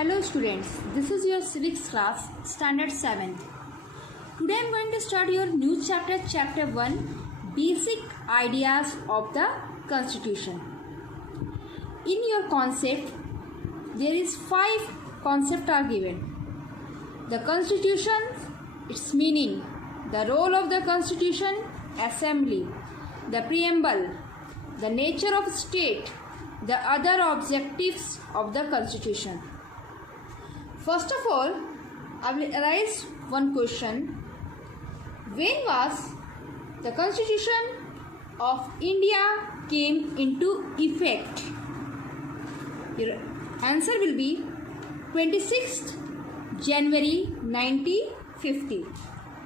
Hello students, this is your civics class, standard 7th. Today I am going to start your new chapter, chapter 1, basic ideas of the constitution. In your concept, there is 5 concepts are given. The constitution, its meaning, the role of the constitution, assembly, the preamble, the nature of state, the other objectives of the constitution. First of all, I will arise one question. When was the Constitution of India came into effect? Your answer will be 26th January 1950.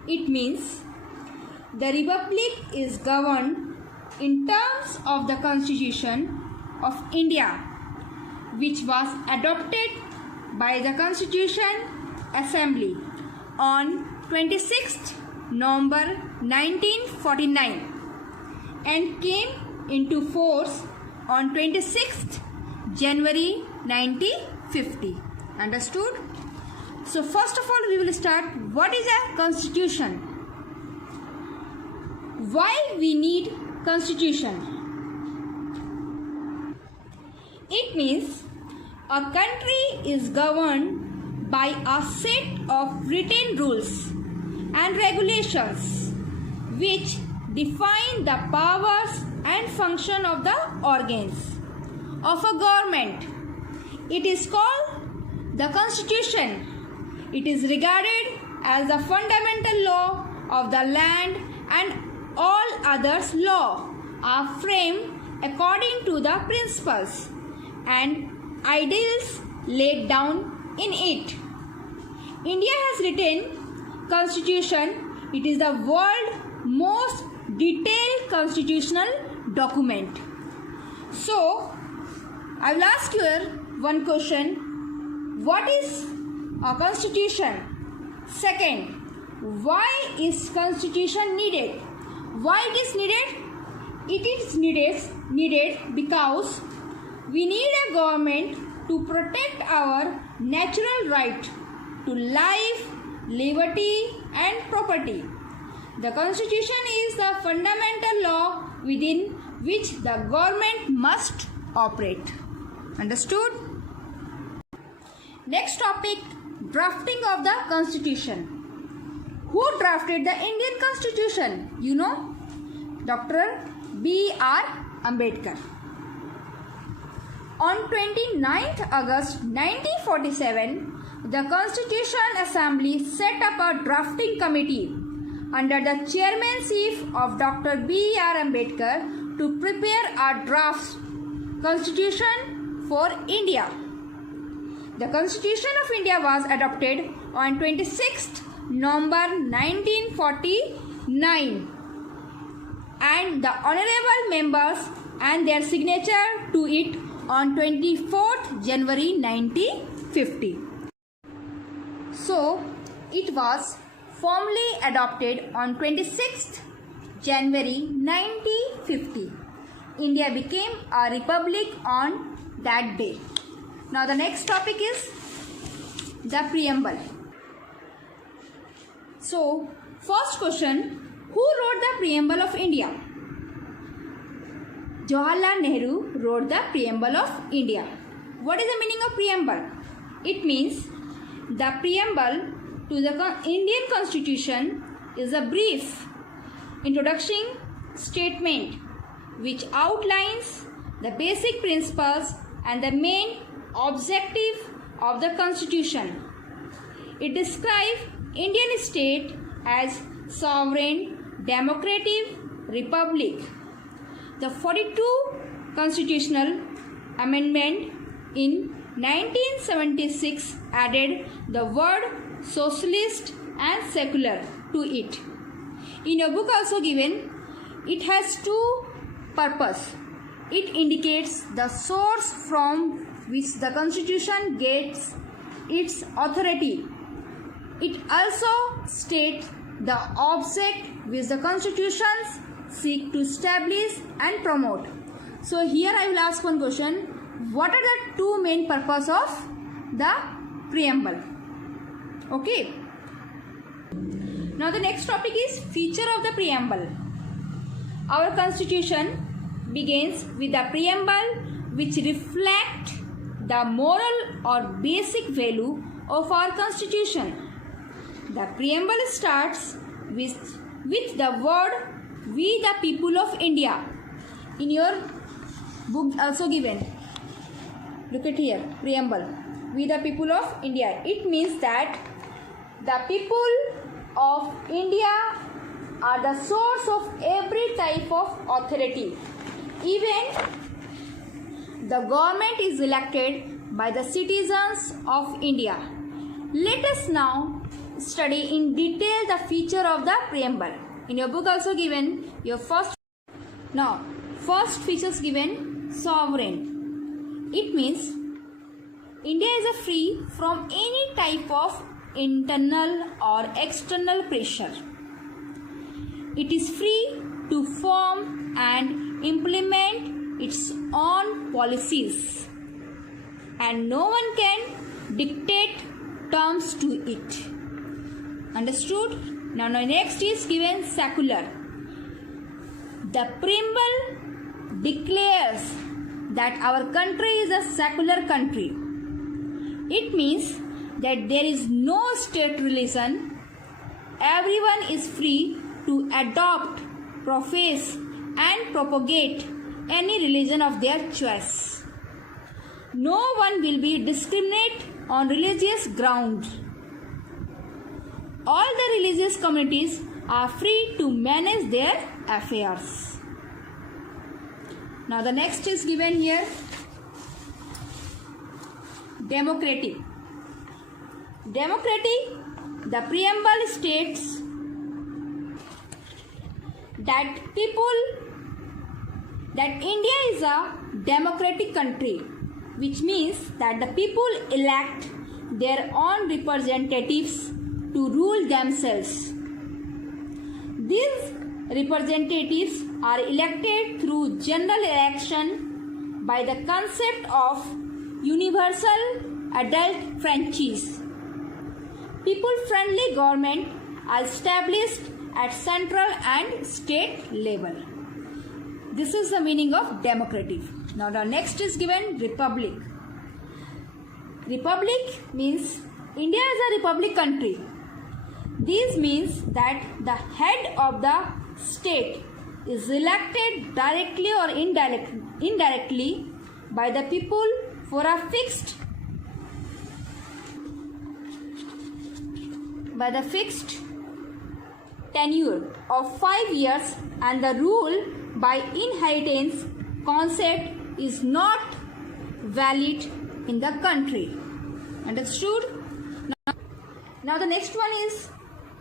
It means the Republic is governed in terms of the Constitution of India, which was adopted by the Constitution Assembly on 26th November 1949 and came into force on 26th January 1950. Understood? So first of all we will start, what is a constitution? Why we need constitution? It means a country is governed by a set of written rules and regulations which define the powers and function of the organs of a government. It is called the Constitution. It is regarded as the fundamental law of the land, and all others law are framed according to the principles and ideals laid down in it. India has written constitution. It is the world's most detailed constitutional document. So, I will ask you one question. What is a constitution? Second, why is constitution needed? Why it is needed? It is needed because we need a government to protect our natural right to life, liberty and property. The Constitution is the fundamental law within which the government must operate. Understood? Next topic, drafting of the Constitution. Who drafted the Indian Constitution? You know, Dr. B.R. Ambedkar. On 29th August 1947, the Constitution Assembly set up a drafting committee under the chairmanship of Dr. B.R. Ambedkar to prepare a draft Constitution for India. The Constitution of India was adopted on 26th November 1949, and the honorable members and their signature to it on 24th January 1950. So, it was formally adopted on 26th January 1950. India became a republic on that day. Now the next topic is the preamble. So, first question, who wrote the preamble of India? Jawaharlal Nehru wrote the preamble of India. What is the meaning of preamble? It means the preamble to the Indian Constitution is a brief introducing statement which outlines the basic principles and the main objective of the Constitution. It describes Indian state as sovereign, democratic republic. The 42 constitutional amendment in 1976 added the word socialist and secular to it. In a book also given, it has two purposes. It indicates the source from which the Constitution gets its authority. It also states the object which the Constitutions seek to establish and promote. So here I will ask one question. What are the two main purposes of the preamble. Okay. Now the next topic is feature of the preamble. Our constitution begins with the preamble, which reflect the moral or basic value of our constitution. The preamble starts with the word "We the people of India." In your book also given. Look at here, preamble. We the people of India. It means that the people of India are the source of every type of authority. Even the government is elected by the citizens of India. Let us now study in detail the feature of the preamble. In your book also given your first features given, sovereign. It means India is free from any type of internal or external pressure. It is free to form and implement its own policies, and no one can dictate terms to it. Understood? Now next is given secular. The preamble declares that our country is a secular country. It means that there is no state religion. Everyone is free to adopt, profess and propagate any religion of their choice. No one will be discriminated on religious grounds. All the religious communities are free to manage their affairs. Now the next is given here, democratic. Democratic, the preamble states that India is a democratic country, which means that the people elect their own representatives to rule themselves. These representatives are elected through general election by the concept of universal adult franchise. People-friendly government are established at central and state level. This is the meaning of democratic. Now the next is given republic. Republic means India is a republic country. This means that the head of the state is elected directly or indirectly by the people for a fixed tenure of 5 years, and the rule by inheritance concept is not valid in the country. Understood? Now the next one is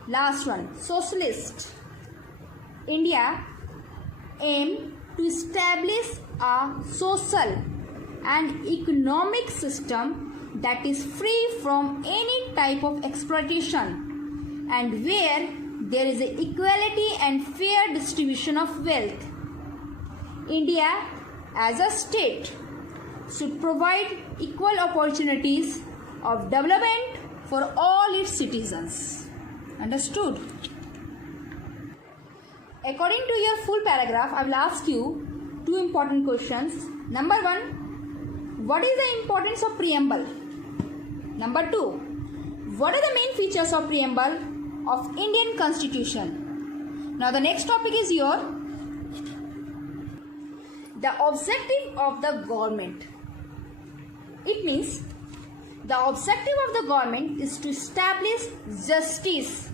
last one, socialist. India aim to establish a social and economic system that is free from any type of exploitation and where there is an equality and fair distribution of wealth. India as a state should provide equal opportunities of development for all its citizens. Understood? According to your full paragraph, I will ask you 2 important questions. Number 1, what is the importance of preamble? Number 2, what are the main features of preamble of Indian Constitution? Now the next topic is the objective of the government. It means the objective of the government is to establish justice,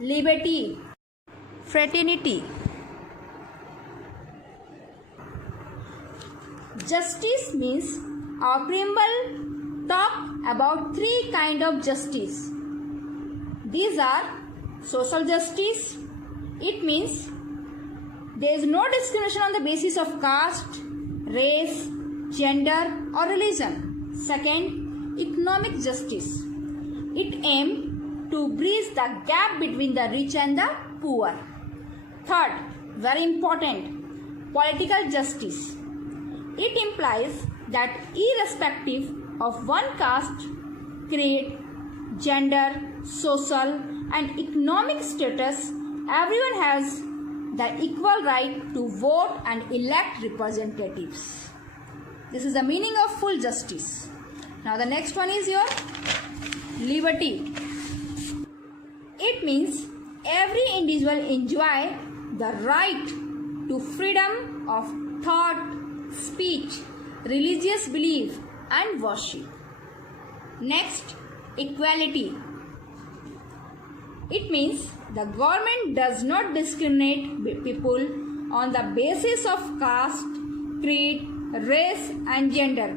liberty, fraternity. Justice means our preamble talk about 3 kinds of justice. These are social justice. It means there is no discrimination on the basis of caste, race, gender or religion. Second, economic justice. It aims to bridge the gap between the rich and the poor. Third, very important, political justice. It implies that irrespective of one caste, creed, gender, social and economic status, everyone has the equal right to vote and elect representatives. This is the meaning of full justice. Now the next one is your liberty. It means every individual enjoy the right to freedom of thought, speech, religious belief and worship. Next, equality. It means the government does not discriminate people on the basis of caste, creed, race and gender.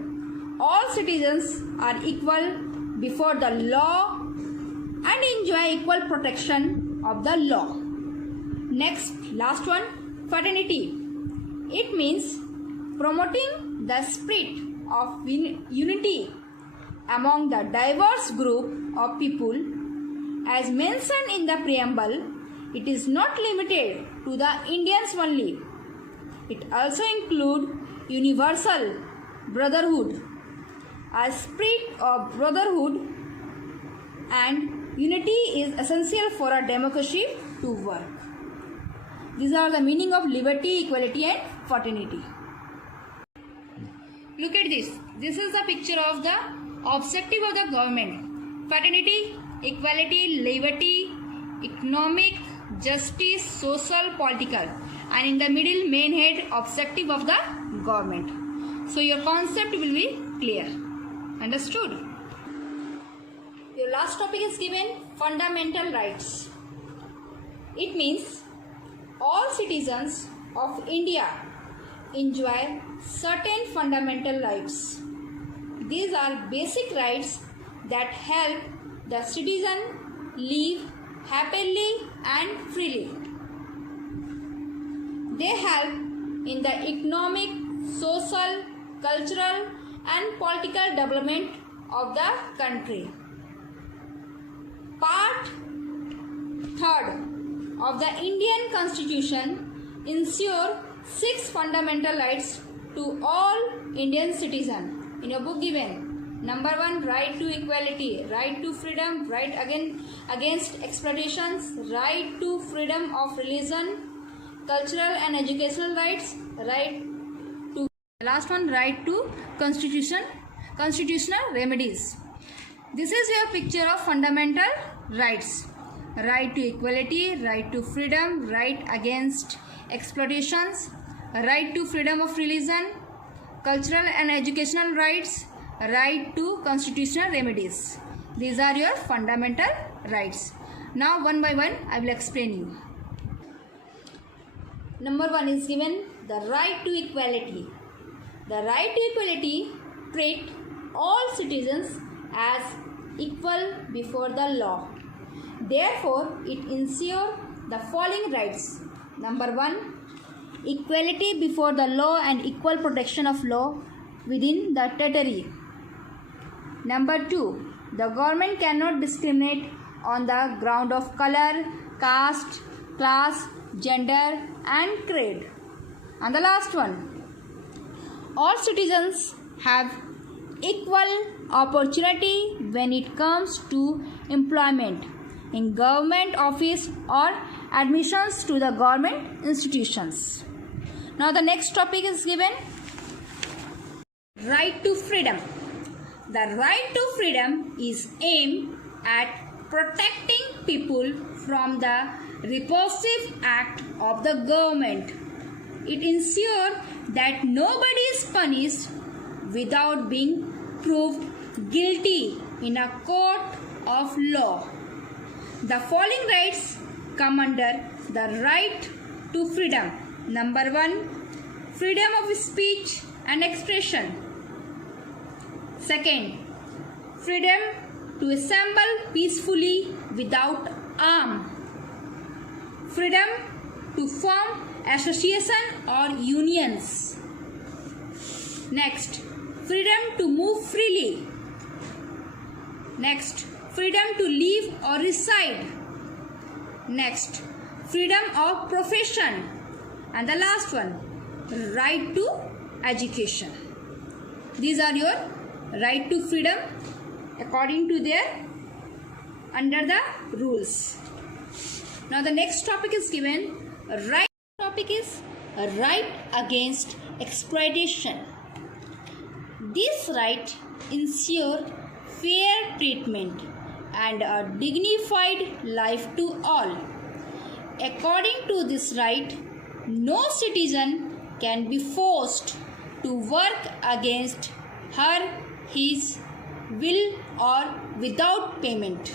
All citizens are equal before the law and enjoy equal protection of the law. Next, last one, fraternity. It means promoting the spirit of unity among the diverse group of people. As mentioned in the preamble, it is not limited to the Indians only. It also includes universal brotherhood. A spirit of brotherhood and unity is essential for a democracy to work. These are the meaning of liberty, equality and fraternity. Look at this. This is the picture of the objective of the government. Fraternity, equality, liberty, economic, justice, social, political, and in the middle main head objective of the government. So your concept will be clear. Understood? Your last topic is given fundamental rights. It means all citizens of India enjoy certain fundamental rights. These are basic rights that help the citizen live happily and freely. They help in the economic, social, cultural and political development of the country. Part 3rd of the Indian Constitution ensure 6 fundamental rights to all Indian citizens. In your book given, number 1, right to equality, right to freedom, right against exploitations, right to freedom of religion, cultural and educational rights, right to last one, right to constitutional remedies. This is your picture of fundamental rights. Right to equality, right to freedom, right against exploitations, right to freedom of religion, cultural and educational rights, right to constitutional remedies. These are your fundamental rights. Now one by one I will explain you. Number 1 is given the right to equality. The right to equality treat all citizens as equal before the law. Therefore, it ensures the following rights. Number 1, equality before the law and equal protection of law within the territory. Number 2, the government cannot discriminate on the ground of color, caste, class, gender and creed. And the last one, all citizens have equal opportunity when it comes to employment in government office or admissions to the government institutions. Now the next topic is given right to freedom. The right to freedom is aimed at protecting people from the repressive act of the government. It ensures that nobody is punished without being proved guilty in a court of law. The following rights come under the right to freedom. Number 1, freedom of speech and expression. Second, freedom to assemble peacefully without arm. Freedom to form association or unions. Next, freedom to move freely. Next, freedom to live or reside. Next, freedom of profession. And the last one, right to education. These are your right to freedom according to their under the rules. Now the next topic is given. Right topic is right against exploitation. This right ensure fair treatment and a dignified life to all. According to this right, no citizen can be forced to work against her, his will or without payment.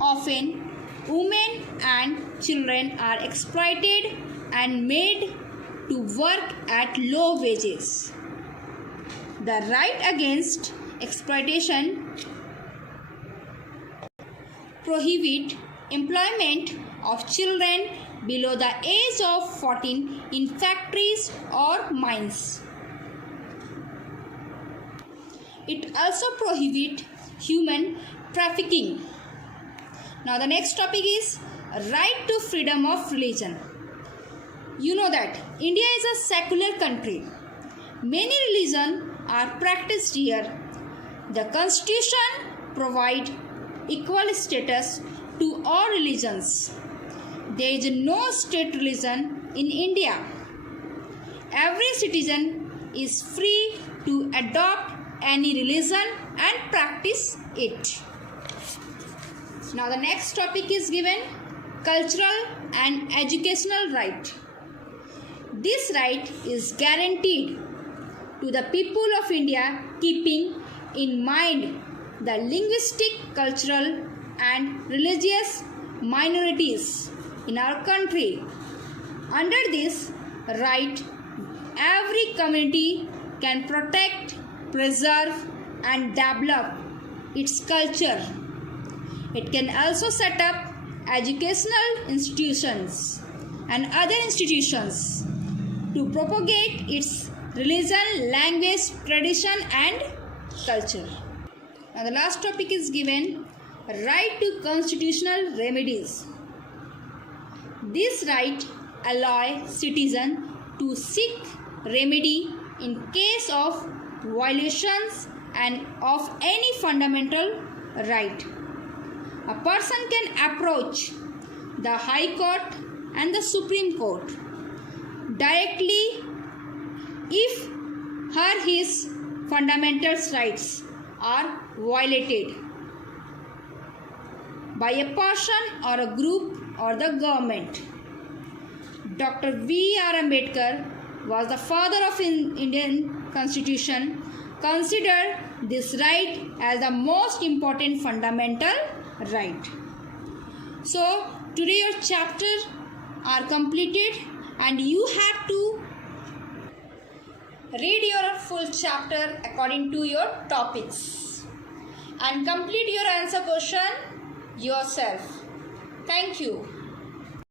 Often, women and children are exploited and made to work at low wages. The right against exploitation prohibit employment of children below the age of 14 in factories or mines. It also prohibits human trafficking. Now the next topic is right to freedom of religion. You know that India is a secular country. Many religions are practiced here. The Constitution provides equal status to all religions. There is no state religion in India. Every citizen is free to adopt any religion and practice it. Now the next topic is given cultural and educational right. This right is guaranteed to the people of India, keeping in mind the linguistic, cultural and religious minorities in our country. Under this right, every community can protect, preserve and develop its culture. It can also set up educational institutions and other institutions to propagate its religion, language, tradition and culture. Now the last topic is given right to constitutional remedies. This right allows citizens to seek remedy in case of violations and of any fundamental right. A person can approach the High Court and the Supreme Court directly if his fundamental rights are violated by a person or a group or the government. Dr. B.R. Ambedkar was the father of Indian Constitution, considered this right as the most important fundamental right. So today your chapters are completed and you have to read your full chapter according to your topics and complete your answer question yourself. Thank you.